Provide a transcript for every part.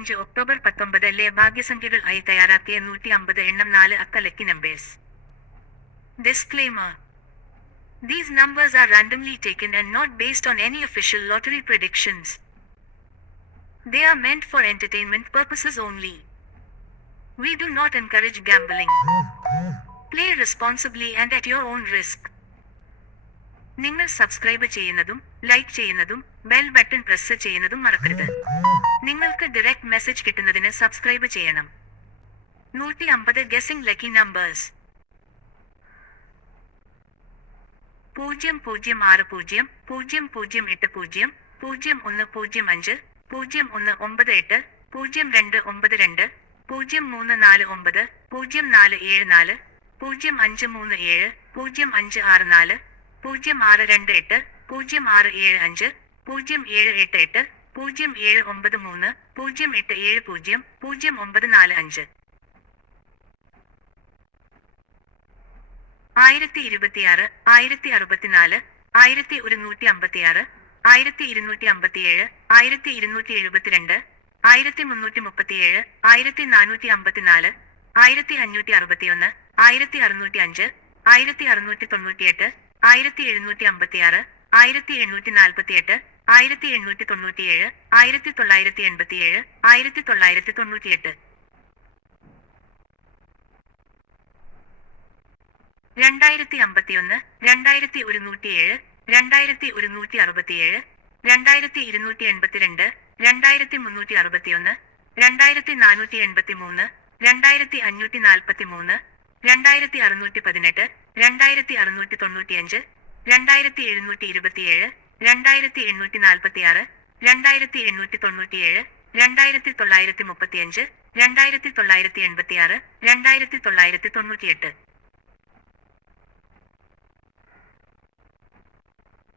രണ്ടായിരത്തിയഞ്ച് October പത്തൊമ്പതിലെ ഭാഗ്യസംഖ്യകൾ ആയി തയ്യാറാക്കിയ നൂറ്റി അമ്പത് എണ്ണം നാല് അക്ക lucky numbers disclaimer These numbers are randomly taken and not based on any official lottery predictions. They are meant for entertainment purposes only. We do not encourage gambling. Play responsibly and at your own risk. നിങ്ങൾ subscribe ചെയ്യുന്നതും like ചെയ്യുന്നതും bell button press ചെയ്യുന്നതും മറക്കരുത്. നിങ്ങൾക്ക് direct message കിട്ടുന്നതിന് subscribe ചെയ്യണം. നൂറ്റി അമ്പത് ഗസിംഗ് ലക്കി നമ്പേഴ്സ് പൂജ്യം പൂജ്യം ആറ് പൂജ്യം പൂജ്യം പൂജ്യം എട്ട് പൂജ്യം പൂജ്യം ഒന്ന് പൂജ്യം അഞ്ച് പൂജ്യം ഒന്ന് ഒമ്പത് എട്ട് പൂജ്യം രണ്ട് ഒമ്പത് രണ്ട് പൂജ്യം മൂന്ന് നാല് ഒമ്പത് പൂജ്യം നാല് ഏഴ് നാല് പൂജ്യം അഞ്ച് മൂന്ന് ഏഴ് പൂജ്യം അഞ്ച് ആറ് നാല് പൂജ്യം ആറ് രണ്ട് എട്ട് പൂജ്യം ആറ് ഏഴ് അഞ്ച് പൂജ്യം ഏഴ് എട്ട് എട്ട് പൂജ്യം ഏഴ് ഒമ്പത് മൂന്ന് പൂജ്യം എട്ട് ഏഴ് പൂജ്യം പൂജ്യം ഒമ്പത് നാല് അഞ്ച്. ആയിരത്തി ഇരുപത്തിയാറ് ആയിരത്തി അറുപത്തിനാല് ആയിരത്തി ഒരുന്നൂറ്റി അമ്പത്തിയാറ് ആയിരത്തി ഇരുന്നൂറ്റി അമ്പത്തിയേഴ് ആയിരത്തി ഇരുന്നൂറ്റി എഴുപത്തിരണ്ട് ആയിരത്തി മുന്നൂറ്റി മുപ്പത്തിയേഴ് ആയിരത്തി നാനൂറ്റി അമ്പത്തിനാല് ആയിരത്തി അഞ്ഞൂറ്റി അറുപത്തിയൊന്ന് ആയിരത്തി അറുന്നൂറ്റി അഞ്ച് ആയിരത്തി അറുന്നൂറ്റി തൊണ്ണൂറ്റിയെട്ട് ആയിരത്തി എഴുന്നൂറ്റി അമ്പത്തിയാറ് ആയിരത്തി എണ്ണൂറ്റി നാൽപ്പത്തിയെട്ട് ആയിരത്തി എണ്ണൂറ്റി തൊണ്ണൂറ്റിയേഴ് ആയിരത്തി തൊള്ളായിരത്തി എൺപത്തിയേഴ് ആയിരത്തി തൊള്ളായിരത്തി തൊണ്ണൂറ്റിയെട്ട് രണ്ടായിരത്തി അമ്പത്തിയൊന്ന് രണ്ടായിരത്തി ഒരുന്നൂറ്റിയേഴ് രണ്ടായിരത്തി ഒരുന്നൂറ്റി അറുപത്തിയേഴ് രണ്ടായിരത്തി ഇരുന്നൂറ്റി എൺപത്തിരണ്ട് രണ്ടായിരത്തി മുന്നൂറ്റി അറുപത്തിയൊന്ന് രണ്ടായിരത്തി നാനൂറ്റി എൺപത്തി മൂന്ന് രണ്ടായിരത്തി അഞ്ഞൂറ്റി നാൽപ്പത്തി മൂന്ന് രണ്ടായിരത്തി അറുന്നൂറ്റി പതിനെട്ട് രണ്ടായിരത്തി അറുന്നൂറ്റി തൊണ്ണൂറ്റിയഞ്ച് രണ്ടായിരത്തി എഴുന്നൂറ്റി ഇരുപത്തിയേഴ് രണ്ടായിരത്തി എണ്ണൂറ്റി നാൽപ്പത്തിയാറ് രണ്ടായിരത്തി എണ്ണൂറ്റി തൊണ്ണൂറ്റിയേഴ് രണ്ടായിരത്തി തൊള്ളായിരത്തി മുപ്പത്തിയഞ്ച് രണ്ടായിരത്തി തൊള്ളായിരത്തി എൺപത്തിയാറ് രണ്ടായിരത്തി തൊള്ളായിരത്തി തൊണ്ണൂറ്റിയെട്ട്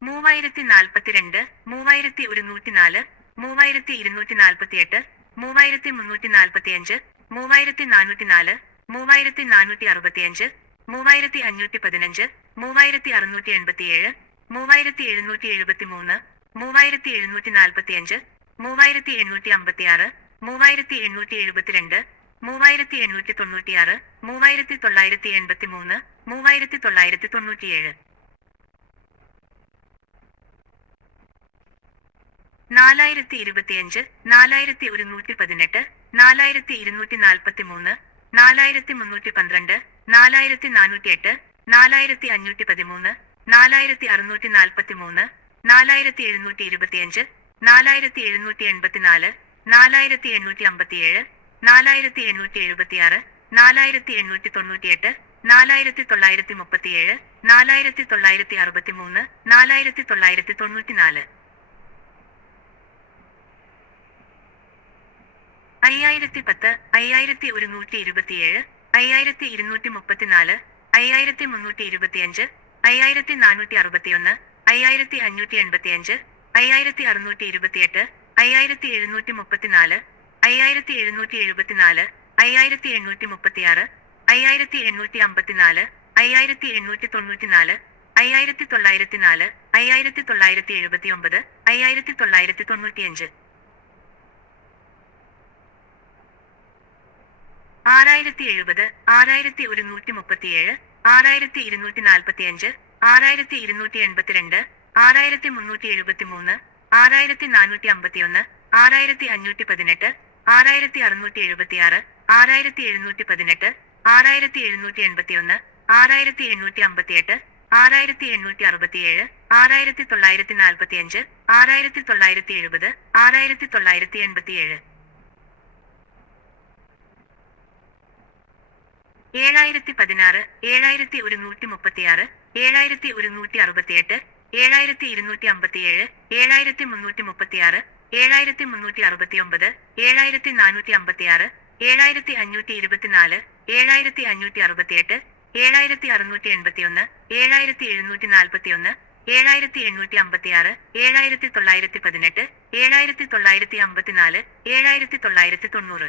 മൂവായിരത്തി നാൽപ്പത്തിരണ്ട് മൂവായിരത്തി ഒരുന്നൂറ്റി നാല് മൂവായിരത്തി ഇരുന്നൂറ്റി നാൽപ്പത്തിയെട്ട് മൂവായിരത്തി മുന്നൂറ്റി നാൽപ്പത്തിയഞ്ച് മൂവായിരത്തി നാനൂറ്റി നാല് മൂവായിരത്തി നാനൂറ്റി അറുപത്തിയഞ്ച് മൂവായിരത്തി അഞ്ഞൂറ്റി പതിനഞ്ച് മൂവായിരത്തി അറുന്നൂറ്റി എൺപത്തിയേഴ് മൂവായിരത്തി എഴുന്നൂറ്റി എഴുപത്തി മൂന്ന് മൂവായിരത്തി എഴുന്നൂറ്റി നാൽപ്പത്തിയഞ്ച് മൂവായിരത്തി എണ്ണൂറ്റി അമ്പത്തിയാറ് മൂവായിരത്തി എണ്ണൂറ്റി എഴുപത്തിരണ്ട് മൂവായിരത്തി എണ്ണൂറ്റി തൊണ്ണൂറ്റിയാറ് മൂവായിരത്തി തൊള്ളായിരത്തി എൺപത്തി മൂന്ന് മൂവായിരത്തി തൊള്ളായിരത്തി തൊണ്ണൂറ്റിയേഴ് നാലായിരത്തി ഇരുപത്തിയഞ്ച് നാലായിരത്തി ഒരുന്നൂറ്റി പതിനെട്ട് നാലായിരത്തി ഇരുന്നൂറ്റി നാൽപ്പത്തി മൂന്ന് നാലായിരത്തി മുന്നൂറ്റി പന്ത്രണ്ട് നാലായിരത്തി നാനൂറ്റി എട്ട് നാലായിരത്തി അഞ്ഞൂറ്റി പതിമൂന്ന് നാലായിരത്തി അറുന്നൂറ്റി നാൽപ്പത്തി മൂന്ന് നാലായിരത്തി എഴുന്നൂറ്റി ഇരുപത്തിയഞ്ച് നാലായിരത്തി എഴുന്നൂറ്റി എൺപത്തിനാല് നാലായിരത്തി എണ്ണൂറ്റി അമ്പത്തിയേഴ് നാലായിരത്തി എണ്ണൂറ്റി എഴുപത്തിയാറ് നാലായിരത്തി എണ്ണൂറ്റി തൊണ്ണൂറ്റിയെട്ട് നാലായിരത്തി തൊള്ളായിരത്തി മുപ്പത്തിയേഴ് നാലായിരത്തി തൊള്ളായിരത്തി അറുപത്തി മൂന്ന് നാലായിരത്തി തൊള്ളായിരത്തി തൊണ്ണൂറ്റിനാല് അയ്യായിരത്തി പത്ത് അയ്യായിരത്തി ഒരുന്നൂറ്റി ഇരുപത്തിയേഴ് അയ്യായിരത്തി ഇരുന്നൂറ്റി മുപ്പത്തിനാല് അയ്യായിരത്തി മുന്നൂറ്റി ഇരുപത്തിയഞ്ച് അയ്യായിരത്തി നാനൂറ്റി അറുപത്തിയൊന്ന് അയ്യായിരത്തി അഞ്ഞൂറ്റി എൺപത്തിയഞ്ച് അയ്യായിരത്തി അറുന്നൂറ്റി ഇരുപത്തിയെട്ട് അയ്യായിരത്തി എഴുന്നൂറ്റി മുപ്പത്തിനാല് അയ്യായിരത്തി എഴുന്നൂറ്റി എഴുപത്തിനാല് അയ്യായിരത്തി എണ്ണൂറ്റി മുപ്പത്തിയാറ് അയ്യായിരത്തി എണ്ണൂറ്റി അമ്പത്തിനാല് അയ്യായിരത്തി എണ്ണൂറ്റി തൊണ്ണൂറ്റിനാല് അയ്യായിരത്തി തൊള്ളായിരത്തി നാല് അയ്യായിരത്തി തൊള്ളായിരത്തി എഴുപത്തി ഒമ്പത് അയ്യായിരത്തി തൊള്ളായിരത്തി തൊണ്ണൂറ്റിയഞ്ച് ആറായിരത്തി എഴുപത് ആറായിരത്തി ഒരുന്നൂറ്റി മുപ്പത്തിയേഴ് ആറായിരത്തി ഇരുന്നൂറ്റി നാൽപ്പത്തിയഞ്ച് ആറായിരത്തി ഇരുന്നൂറ്റി എൺപത്തിരണ്ട് ആറായിരത്തി മുന്നൂറ്റി എഴുപത്തി മൂന്ന് ആറായിരത്തി നാനൂറ്റി അമ്പത്തിയൊന്ന് ആറായിരത്തി അഞ്ഞൂറ്റി പതിനെട്ട് ആറായിരത്തി അറുന്നൂറ്റി എഴുപത്തിയാറ് ആറായിരത്തി എഴുന്നൂറ്റി പതിനെട്ട് ആറായിരത്തി എഴുന്നൂറ്റി എൺപത്തിയൊന്ന് ആറായിരത്തി എണ്ണൂറ്റി അമ്പത്തിയെട്ട് ആറായിരത്തി എണ്ണൂറ്റി അറുപത്തിയേഴ് ആറായിരത്തി തൊള്ളായിരത്തി നാൽപ്പത്തിയഞ്ച് ആറായിരത്തി തൊള്ളായിരത്തി എഴുപത് ആറായിരത്തി തൊള്ളായിരത്തി എൺപത്തിയേഴ് ഏഴായിരത്തി പതിനാറ് ഏഴായിരത്തി ഒരുന്നൂറ്റി മുപ്പത്തിയാറ് ഏഴായിരത്തി ഒരുന്നൂറ്റി അറുപത്തിയെട്ട് ഏഴായിരത്തി ഇരുന്നൂറ്റി അമ്പത്തിയേഴ് ഏഴായിരത്തി മുന്നൂറ്റി മുപ്പത്തിയാറ് ഏഴായിരത്തി മുന്നൂറ്റി അറുപത്തിയൊമ്പത് ഏഴായിരത്തി നാനൂറ്റി അമ്പത്തിയാറ് ഏഴായിരത്തി അഞ്ഞൂറ്റി ഇരുപത്തിനാല് ഏഴായിരത്തി അഞ്ഞൂറ്റി അറുപത്തിയെട്ട് ഏഴായിരത്തി അറുന്നൂറ്റി എൺപത്തിയൊന്ന് ഏഴായിരത്തി എഴുന്നൂറ്റി നാൽപ്പത്തിയൊന്ന് ഏഴായിരത്തി എണ്ണൂറ്റി അമ്പത്തിയാറ് ഏഴായിരത്തി തൊള്ളായിരത്തി പതിനെട്ട് ഏഴായിരത്തി തൊള്ളായിരത്തി അമ്പത്തിനാല് ഏഴായിരത്തി തൊള്ളായിരത്തി തൊണ്ണൂറ്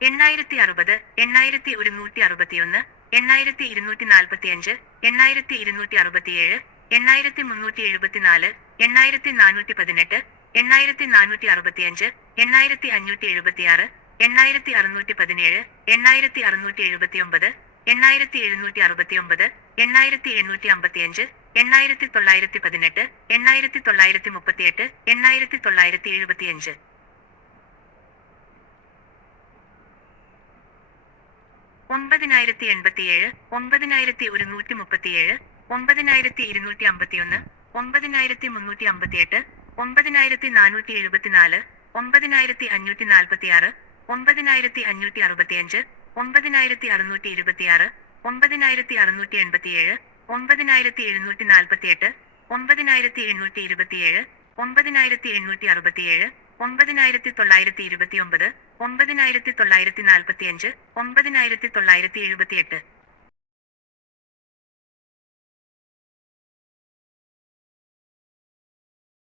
എണ്ണായിരത്തി അറുപത് എണ്ണായിരത്തി ഒരുന്നൂറ്റി അറുപത്തിയൊന്ന് എണ്ണായിരത്തി ഇരുന്നൂറ്റി നാൽപ്പത്തിയഞ്ച് എണ്ണായിരത്തി ഇരുന്നൂറ്റി അറുപത്തിയേഴ് എണ്ണായിരത്തി മുന്നൂറ്റി എഴുപത്തിനാല് എണ്ണായിരത്തി നാനൂറ്റി പതിനെട്ട് എണ്ണായിരത്തി നാനൂറ്റി അറുപത്തിയഞ്ച് എണ്ണായിരത്തി അഞ്ഞൂറ്റി എഴുപത്തിയാറ് എണ്ണായിരത്തി അറുന്നൂറ്റി പതിനേഴ് എണ്ണായിരത്തി അറുന്നൂറ്റി എഴുപത്തിയൊമ്പത് എണ്ണായിരത്തി എഴുന്നൂറ്റി അറുപത്തിയൊമ്പത് എണ്ണായിരത്തി എണ്ണൂറ്റി അമ്പത്തിയഞ്ച് എണ്ണായിരത്തി തൊള്ളായിരത്തി പതിനെട്ട് എണ്ണായിരത്തി തൊള്ളായിരത്തി മുപ്പത്തിയെട്ട് എണ്ണായിരത്തി തൊള്ളായിരത്തി എഴുപത്തിയഞ്ച് ഒമ്പതിനായിരത്തി എൺപത്തിയേഴ് ഒമ്പതിനായിരത്തി ഒരുന്നൂറ്റി മുപ്പത്തിയേഴ് ഒമ്പതിനായിരത്തി ഇരുന്നൂറ്റി അമ്പത്തിയൊന്ന് ഒമ്പതിനായിരത്തി മുന്നൂറ്റി അമ്പത്തിയെട്ട് ഒമ്പതിനായിരത്തി നാനൂറ്റി എഴുപത്തിനാല് ഒമ്പതിനായിരത്തി അഞ്ഞൂറ്റി നാൽപ്പത്തിയാറ് ഒമ്പതിനായിരത്തി അഞ്ഞൂറ്റി അറുപത്തിയഞ്ച് ഒമ്പതിനായിരത്തി അറുന്നൂറ്റി ഇരുപത്തിയാറ് ഒമ്പതിനായിരത്തി അറുന്നൂറ്റി എൺപത്തിയേഴ് ഒമ്പതിനായിരത്തി എഴുന്നൂറ്റി നാൽപ്പത്തിയെട്ട് ഒമ്പതിനായിരത്തി എണ്ണൂറ്റി ഇരുപത്തിയേഴ് ഒമ്പതിനായിരത്തി എണ്ണൂറ്റി അറുപത്തിയേഴ് ഒമ്പതിനായിരത്തി തൊള്ളായിരത്തി ഇരുപത്തിയൊമ്പത് ഒമ്പതിനായിരത്തി തൊള്ളായിരത്തി നാൽപ്പത്തിയഞ്ച് ഒമ്പതിനായിരത്തി തൊള്ളായിരത്തി എഴുപത്തിയെട്ട്